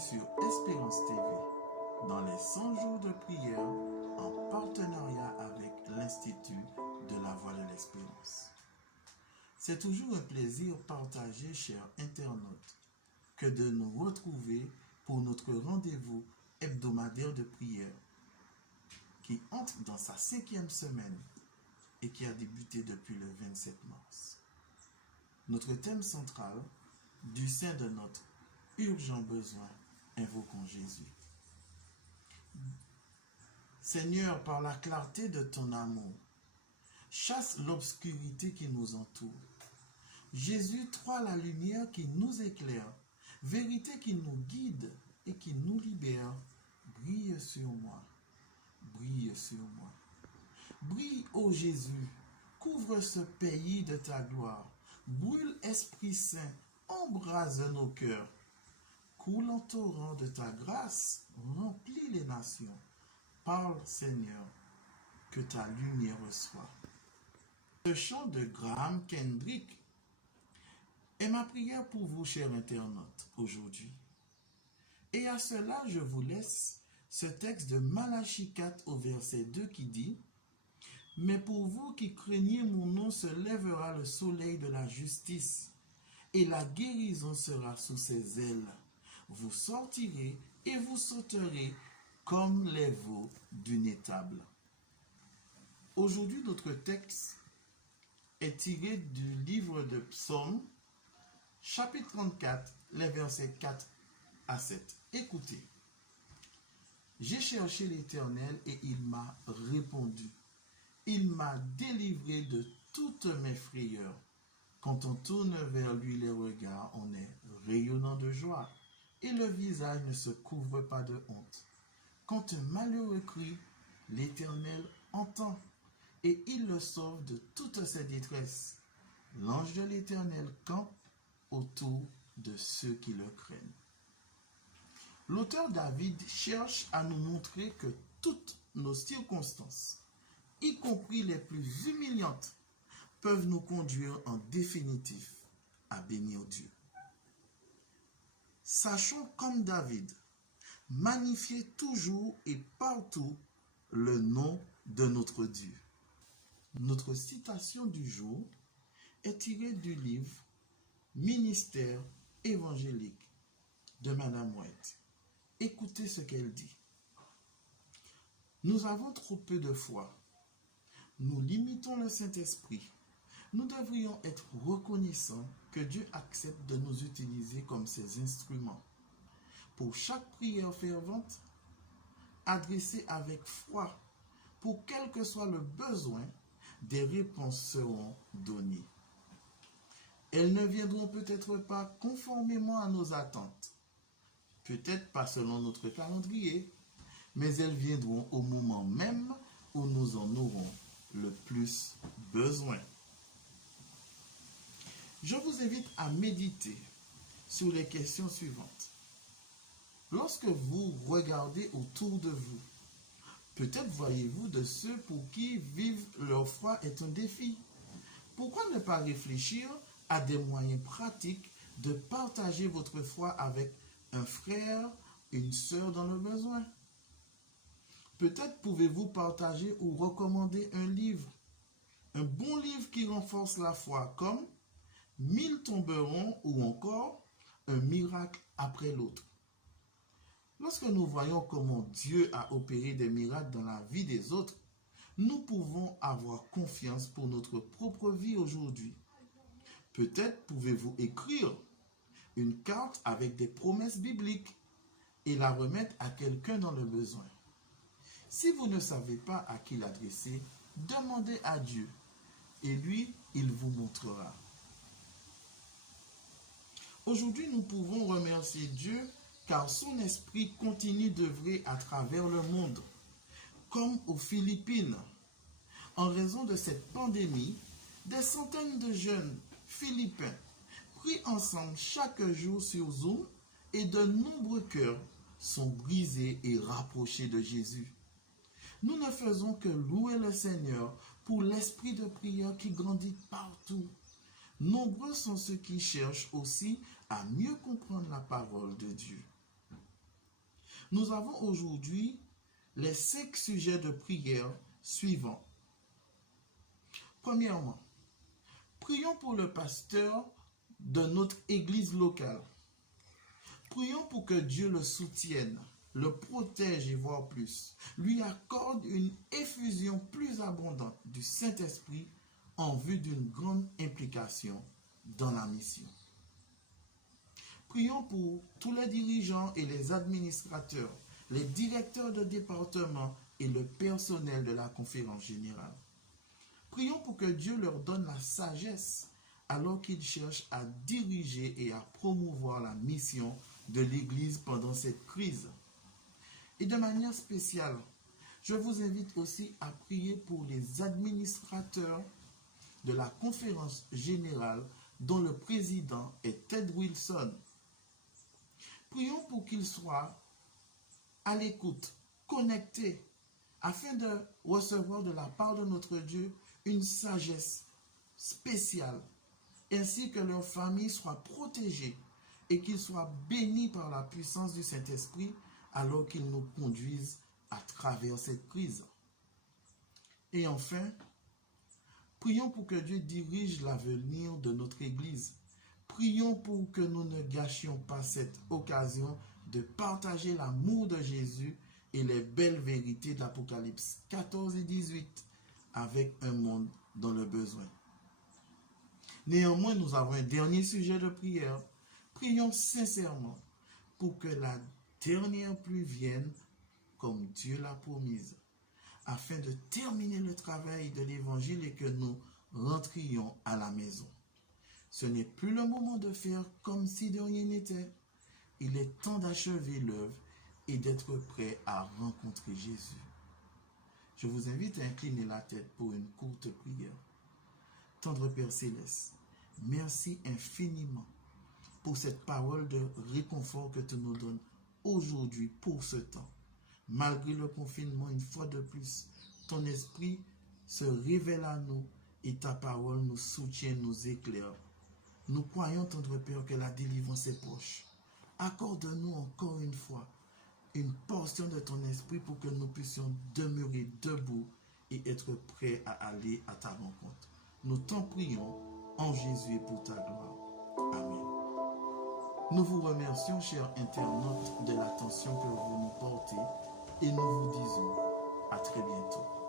sur Espérance TV dans les 100 jours de prière en partenariat avec l'Institut de la Voie de l'Espérance. C'est toujours un plaisir partagé, chers internautes, que de nous retrouver pour notre rendez-vous hebdomadaire de prière qui entre dans sa 5e semaine et qui a débuté depuis le 27 mars. Notre thème central, du sein de notre urgent besoin, invoquons Jésus. Seigneur, par la clarté de ton amour, chasse l'obscurité qui nous entoure. Jésus, toi la lumière qui nous éclaire, vérité qui nous guide et qui nous libère, brille sur moi, brille sur moi. Brille, ô Jésus, couvre ce pays de ta gloire, brûle Esprit Saint, embrase nos cœurs. Coule en torrent de ta grâce, remplis les nations. Parle, Seigneur, que ta lumière soit. Ce chant de Graham Kendrick est ma prière pour vous, chers internautes, aujourd'hui. Et à cela, je vous laisse ce texte de Malachie 4 au verset 2 qui dit « Mais pour vous qui craignez mon nom se lèvera le soleil de la justice, et la guérison sera sous ses ailes. Vous sortirez et vous sauterez comme les veaux d'une étable. » Aujourd'hui, notre texte est tiré du livre de Psaumes, chapitre 34, les versets 4 à 7. Écoutez. « J'ai cherché l'Éternel et il m'a répondu. Il m'a délivré de toutes mes frayeurs. Quand on tourne vers lui les regards, on est rayonnant de joie. Et le visage ne se couvre pas de honte. Quand un malheureux crie, l'Éternel entend, et il le sauve de toutes ses détresses. L'ange de l'Éternel campe autour de ceux qui le craignent. » L'auteur David cherche à nous montrer que toutes nos circonstances, y compris les plus humiliantes, peuvent nous conduire en définitif à bénir Dieu. Sachons comme David, magnifier toujours et partout le nom de notre Dieu. Notre citation du jour est tirée du livre Ministère évangélique de Madame White. Écoutez ce qu'elle dit. Nous avons trop peu de foi. Nous limitons le Saint-Esprit. Nous devrions être reconnaissants que Dieu accepte de nous utiliser comme ses instruments. Pour chaque prière fervente, adressée avec foi, pour quel que soit le besoin, des réponses seront données. Elles ne viendront peut-être pas conformément à nos attentes, peut-être pas selon notre calendrier, mais elles viendront au moment même où nous en aurons le plus besoin. Je vous invite à méditer sur les questions suivantes. Lorsque vous regardez autour de vous, peut-être voyez-vous de ceux pour qui vivre leur foi est un défi. Pourquoi ne pas réfléchir à des moyens pratiques de partager votre foi avec un frère, une sœur dans le besoin? Peut-être pouvez-vous partager ou recommander un livre, un bon livre qui renforce la foi, comme 1000 tomberont ou encore un miracle après l'autre. Lorsque nous voyons comment Dieu a opéré des miracles dans la vie des autres, nous pouvons avoir confiance pour notre propre vie aujourd'hui. Peut-être pouvez-vous écrire une carte avec des promesses bibliques et la remettre à quelqu'un dans le besoin. Si vous ne savez pas à qui l'adresser, demandez à Dieu et lui, il vous montrera. Aujourd'hui, nous pouvons remercier Dieu car son esprit continue d'œuvrer à travers le monde, comme aux Philippines. En raison de cette pandémie, des centaines de jeunes Philippins prient ensemble chaque jour sur Zoom et de nombreux cœurs sont brisés et rapprochés de Jésus. Nous ne faisons que louer le Seigneur pour l'esprit de prière qui grandit partout. Nombreux sont ceux qui cherchent aussi à mieux comprendre la parole de Dieu. Nous avons aujourd'hui les 5 sujets de prière suivants. Premièrement, prions pour le pasteur de notre église locale. Prions pour que Dieu le soutienne, le protège et voire plus, lui accorde une effusion plus abondante du Saint-Esprit en vue d'une grande implication dans la mission. Prions pour tous les dirigeants et les administrateurs, les directeurs de département et le personnel de la conférence générale. Prions pour que Dieu leur donne la sagesse alors qu'ils cherchent à diriger et à promouvoir la mission de l'Église pendant cette crise. Et de manière spéciale, je vous invite aussi à prier pour les administrateurs de la conférence générale dont le président est Ted Wilson. Prions pour qu'ils soient à l'écoute, connectés, afin de recevoir de la part de notre Dieu une sagesse spéciale, ainsi que leurs familles soient protégées et qu'ils soient bénis par la puissance du Saint-Esprit alors qu'ils nous conduisent à travers cette crise. Et enfin, prions pour que Dieu dirige l'avenir de notre Église. Prions pour que nous ne gâchions pas cette occasion de partager l'amour de Jésus et les belles vérités d'Apocalypse 14 et 18 avec un monde dans le besoin. Néanmoins, nous avons un dernier sujet de prière. Prions sincèrement pour que la dernière pluie vienne comme Dieu l'a promise, afin de terminer le travail de l'Évangile et que nous rentrions à la maison. Ce n'est plus le moment de faire comme si de rien n'était. Il est temps d'achever l'œuvre et d'être prêt à rencontrer Jésus. Je vous invite à incliner la tête pour une courte prière. Tendre Père Céleste, merci infiniment pour cette parole de réconfort que tu nous donnes aujourd'hui pour ce temps. Malgré le confinement, une fois de plus, ton esprit se révèle à nous et ta parole nous soutient, nous éclaire. Nous croyons, tendre Père, que la délivrance est proche. Accorde-nous encore une fois une portion de ton esprit pour que nous puissions demeurer debout et être prêts à aller à ta rencontre. Nous t'en prions en Jésus et pour ta gloire. Amen. Nous vous remercions, chers internautes, de l'attention que vous nous portez et nous vous disons à très bientôt.